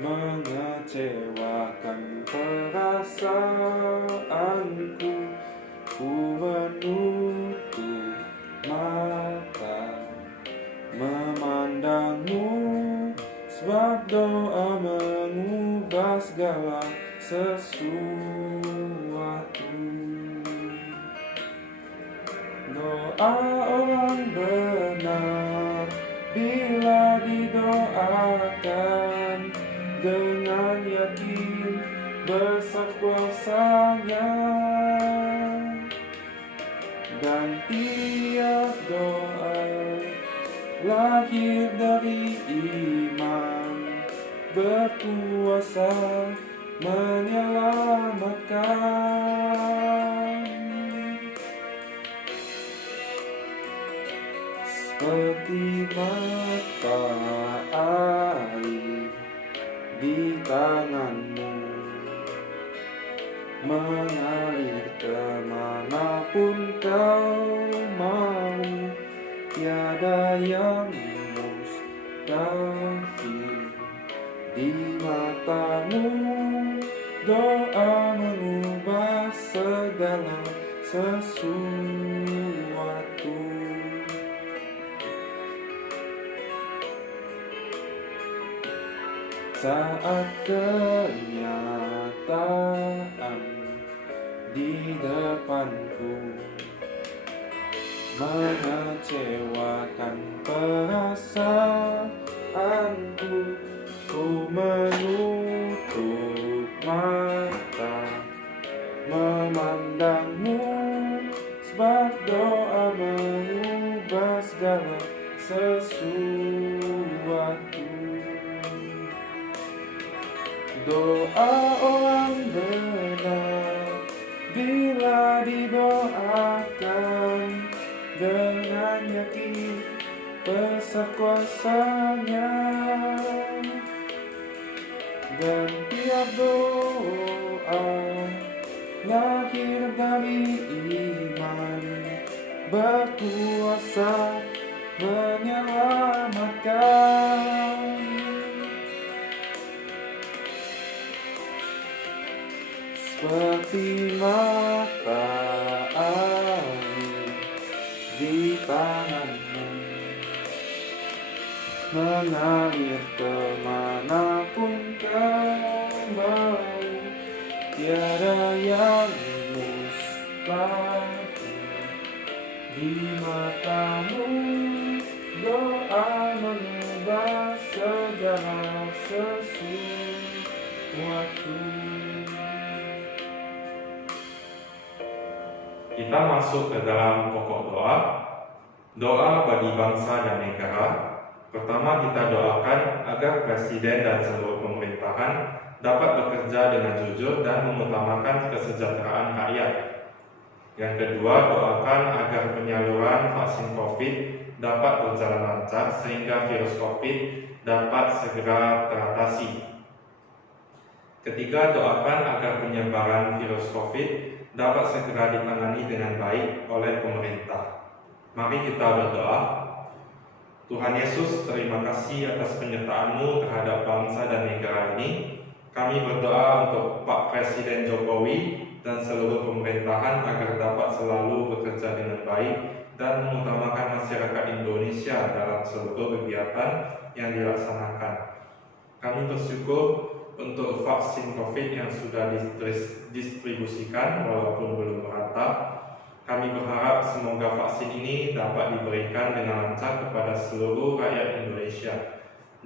mengecewakan perasaanku, ku menutup mata memandang-Mu, sebab doa mengubah segala sesuatu. Doa orang benar doakan dengan yakin besar kuasa-Nya, dan tiap doa lahir dari iman berkuasa menyelamatkan. Seperti mata air di tanganmu, mengalir kemanapun kau mau, tiada yang mustahil di matamu. Doa mengubah segala sesuatu. Saat kenyataan di depanku mengecewakan perasaanku, ku menutup mata memandangmu, sebab doa mengubah segala sesuatu. Doa orang benar bila didoakan dengan yakin besar kuasa-Nya, dan tiap doa lahir dari iman berkuasa menyelamatkan. Seperti mata air di tanganmu, mengalir kemanapun kau mau, tiada yang mustahil di matamu. Doa mengubah segala sesuatu. Kita masuk ke dalam pokok doa. Doa bagi bangsa dan negara. Pertama, kita doakan agar presiden dan seluruh pemerintahan dapat bekerja dengan jujur dan mengutamakan kesejahteraan rakyat. Yang kedua, doakan agar penyaluran vaksin COVID dapat berjalan lancar sehingga virus COVID dapat segera teratasi. Ketiga, doakan agar penyebaran virus COVID dapat segera ditangani dengan baik oleh pemerintah. Mari kita berdoa. Tuhan Yesus, terima kasih atas penyertaan-Mu terhadap bangsa dan negara ini. Kami berdoa untuk Pak Presiden Jokowi dan seluruh pemerintahan agar dapat selalu bekerja dengan baik dan mengutamakan masyarakat Indonesia dalam seluruh kegiatan yang dilaksanakan. Kami bersyukur untuk vaksin COVID yang sudah didistribusikan walaupun belum merata. Kami berharap semoga vaksin ini dapat diberikan dengan lancar kepada seluruh rakyat Indonesia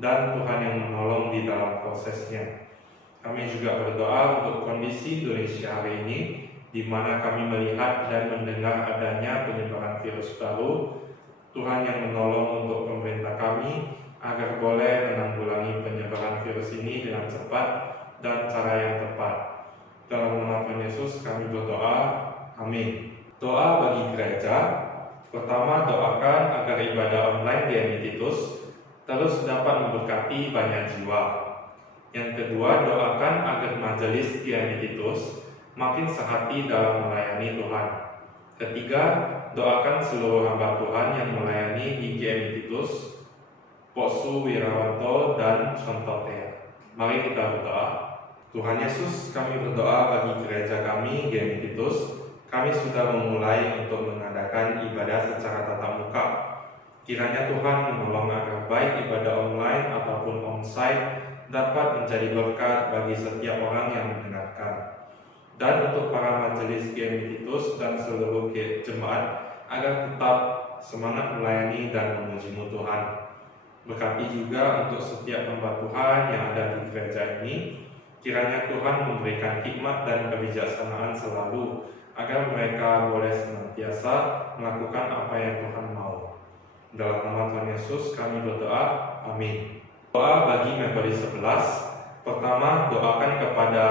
dan Tuhan yang menolong di dalam prosesnya. Kami juga berdoa untuk kondisi Indonesia hari ini, di mana kami melihat dan mendengar adanya penyebaran virus baru. Tuhan yang menolong untuk pemerintah kami agar boleh menanggulangi penyebaran virus ini dengan cepat dan cara yang tepat. Dalam nama Tuhan Yesus kami berdoa, amin. Doa bagi gereja. Pertama, doakan agar ibadah online di Titus terus dapat memberkati banyak jiwa. Yang kedua, doakan agar majelis di Titus makin sehati dalam melayani Tuhan. Ketiga, doakan seluruh hamba Tuhan yang melayani di GMI Titus, Poksu Wirawanto dan Contotea. Mari kita berdoa. Tuhan Yesus, kami berdoa bagi gereja kami GMI Titus. Kami sudah memulai untuk mengadakan ibadah secara tatap muka. Kiranya Tuhan menolong agar baik ibadah online ataupun onsite dapat menjadi berkat bagi setiap orang yang mendengarkan. Dan untuk para majelis GMI Titus dan seluruh jemaat agar tetap semangat melayani dan memuji-Mu Tuhan. Berkati juga untuk setiap hamba Tuhan yang ada di gereja ini. Kiranya Tuhan memberikan hikmat dan kebijaksanaan selalu, agar mereka boleh senantiasa melakukan apa yang Tuhan mau. Dalam nama Tuhan Yesus kami berdoa, amin. Doa bagi Metodis 11. Pertama, doakan kepada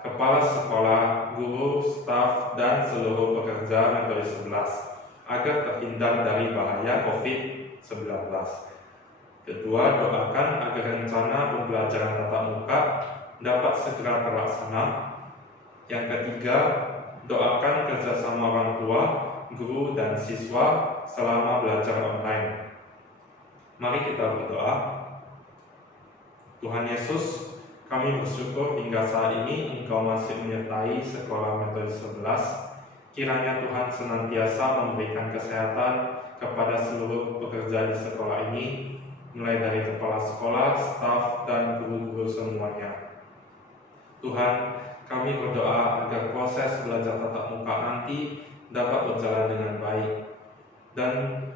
kepala sekolah, guru, staf, dan seluruh pekerja Metodis 11 agar terhindar dari bahaya COVID-19. Kedua, doakan agar rencana pembelajaran tatap muka dapat segera terlaksana. Yang ketiga, doakan kerjasama orang tua, guru, dan siswa selama belajar online. Mari kita berdoa. Tuhan Yesus, kami bersyukur hingga saat ini Engkau masih menyertai sekolah Metodis 11. Kiranya Tuhan senantiasa memberikan kesehatan kepada seluruh pekerja di sekolah ini, mulai dari kepala sekolah, staf, dan guru-guru semuanya. Tuhan, kami berdoa agar proses belajar tatap muka nanti dapat berjalan dengan baik, dan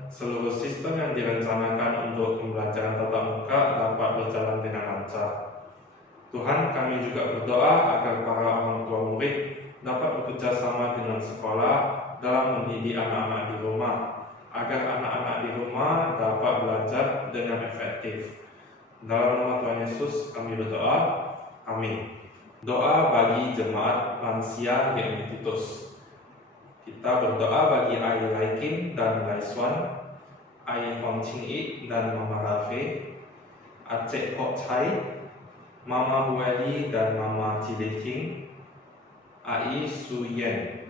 seluruh sistem yang direncanakan untuk pembelajaran tatap muka dapat berjalan dengan lancar. Tuhan, kami juga berdoa agar para orang tua murid dapat bekerja sama dengan sekolah dalam mendidik anak-anak di rumah, agar anak-anak di rumah dapat belajar dengan efektif. Dalam nama Tuhan Yesus kami berdoa, amin. Doa bagi jemaat lansia GMI Titus. Kita berdoa bagi Ai Laikin dan Laiswan, Ai Hong Ching Ik dan Mama Rafe, Aceh Kok Chai, Mama Hueli dan Mama Cilecing, Ai Su Yen.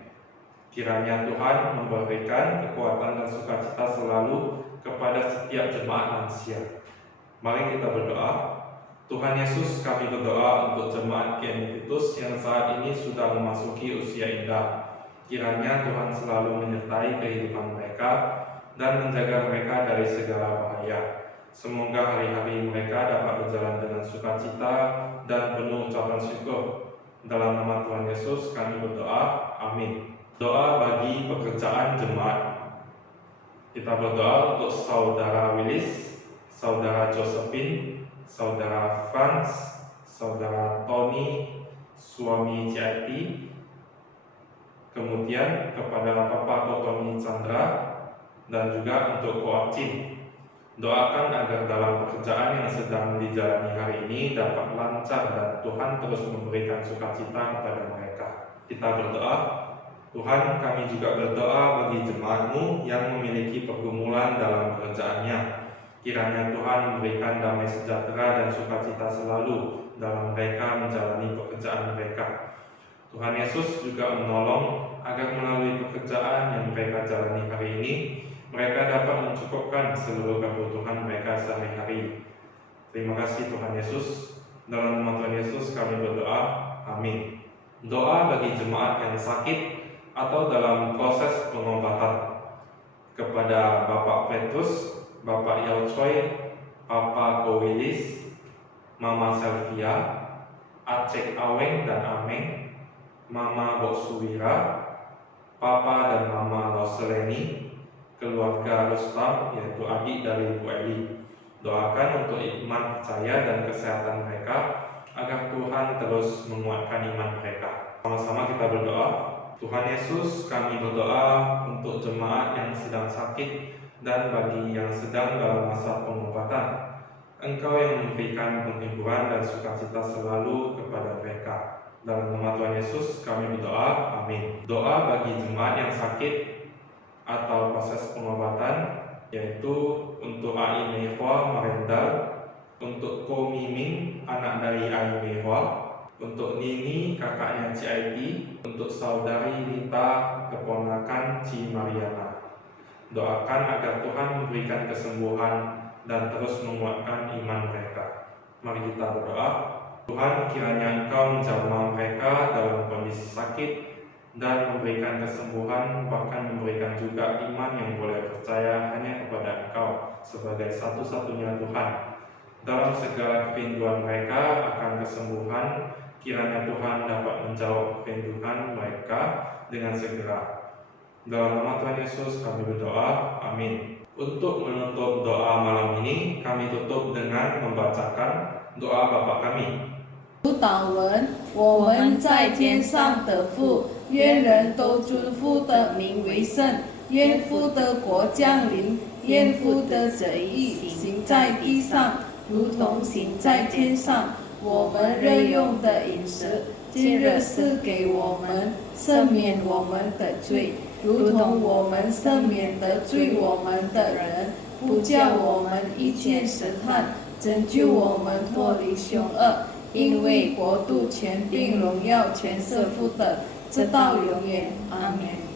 Kiranya Tuhan memberikan kekuatan dan sukacita selalu kepada setiap jemaat lansia. Mari kita berdoa. Tuhan Yesus, kami berdoa untuk jemaat GMI Titus yang saat ini sudah memasuki usia indah. Kiranya Tuhan selalu menyertai kehidupan mereka dan menjaga mereka dari segala bahaya. Semoga hari-hari mereka dapat berjalan dengan sukacita dan penuh ucapan syukur. Dalam nama Tuhan Yesus kami berdoa, amin. Doa bagi pekerjaan jemaat. Kita berdoa untuk Saudara Willis, Saudara Josephine, Saudara Franz, Saudara Tony, suami CIT, kemudian kepada Bapak Tony Chandra, dan juga untuk Koacin. Doakan agar dalam pekerjaan yang sedang dijalani hari ini dapat lancar dan Tuhan terus memberikan sukacita kepada mereka. Kita berdoa. Tuhan, kami juga berdoa bagi jemaat-Mu yang memiliki pergumulan dalam pekerjaannya. Kiranya Tuhan memberikan damai sejahtera dan sukacita selalu dalam mereka menjalani pekerjaan mereka. Tuhan Yesus juga menolong agar melalui pekerjaan yang mereka jalani hari ini, mereka dapat mencukupkan seluruh kebutuhan mereka sehari-hari. Terima kasih Tuhan Yesus. Dalam nama Tuhan Yesus kami berdoa, amin. Doa bagi jemaat yang sakit atau dalam proses pengobatan. Kepada Bapak Petrus, Bapak Yao Choi, Papa Kowilis, Mama Selvia, Acek Aweng dan Ameng, Mama Boksuwira, Papa dan Mama Roseleni, keluarga Rustam, yaitu adik dari Bu Eli. Doakan untuk iman percaya dan kesehatan mereka, agar Tuhan terus menguatkan iman mereka. Sama-sama kita berdoa. Tuhan Yesus, kami berdoa untuk jemaat yang sedang sakit dan bagi yang sedang dalam masa pengobatan. Engkau yang memberikan penghiburan dan sukacita selalu kepada mereka. Dalam nama Tuhan Yesus kami berdoa, amin. Doa bagi jemaat yang sakit atau proses pengobatan, yaitu untuk Ai Mehwa Marendal, untuk Ko Miming, anak dari Ai Mehwa, untuk Nini, kakaknya CIT, untuk saudari Rita, keponakan Ci Mariana. Doakan agar Tuhan memberikan kesembuhan dan terus menguatkan iman mereka. Mari kita berdoa. Tuhan, kiranya Engkau menjamah mereka dalam kondisi sakit dan memberikan kesembuhan, bahkan memberikan juga iman yang boleh percaya hanya kepada Engkau sebagai satu-satunya Tuhan. Dalam segala kerinduan mereka akan kesembuhan, kiranya Tuhan dapat menjawab kerinduan mereka dengan segera. Dalam nama Tuhan Yesus kami berdoa, amin. Untuk menutup doa malam ini, kami tutup dengan membacakan doa Bapa kami. 主祷文，我们在天上的父，愿人都尊父的名为圣，愿父的国降临，愿父的旨意行在地上，如同行在天上。我们日用的饮食，今日赐给我们，赦免我们的罪，如同我们赦免得罪我们的人，不叫我们遇见试探，拯救我们脱离凶恶。因为国度、权柄、荣耀全是父的，直到永远。阿门。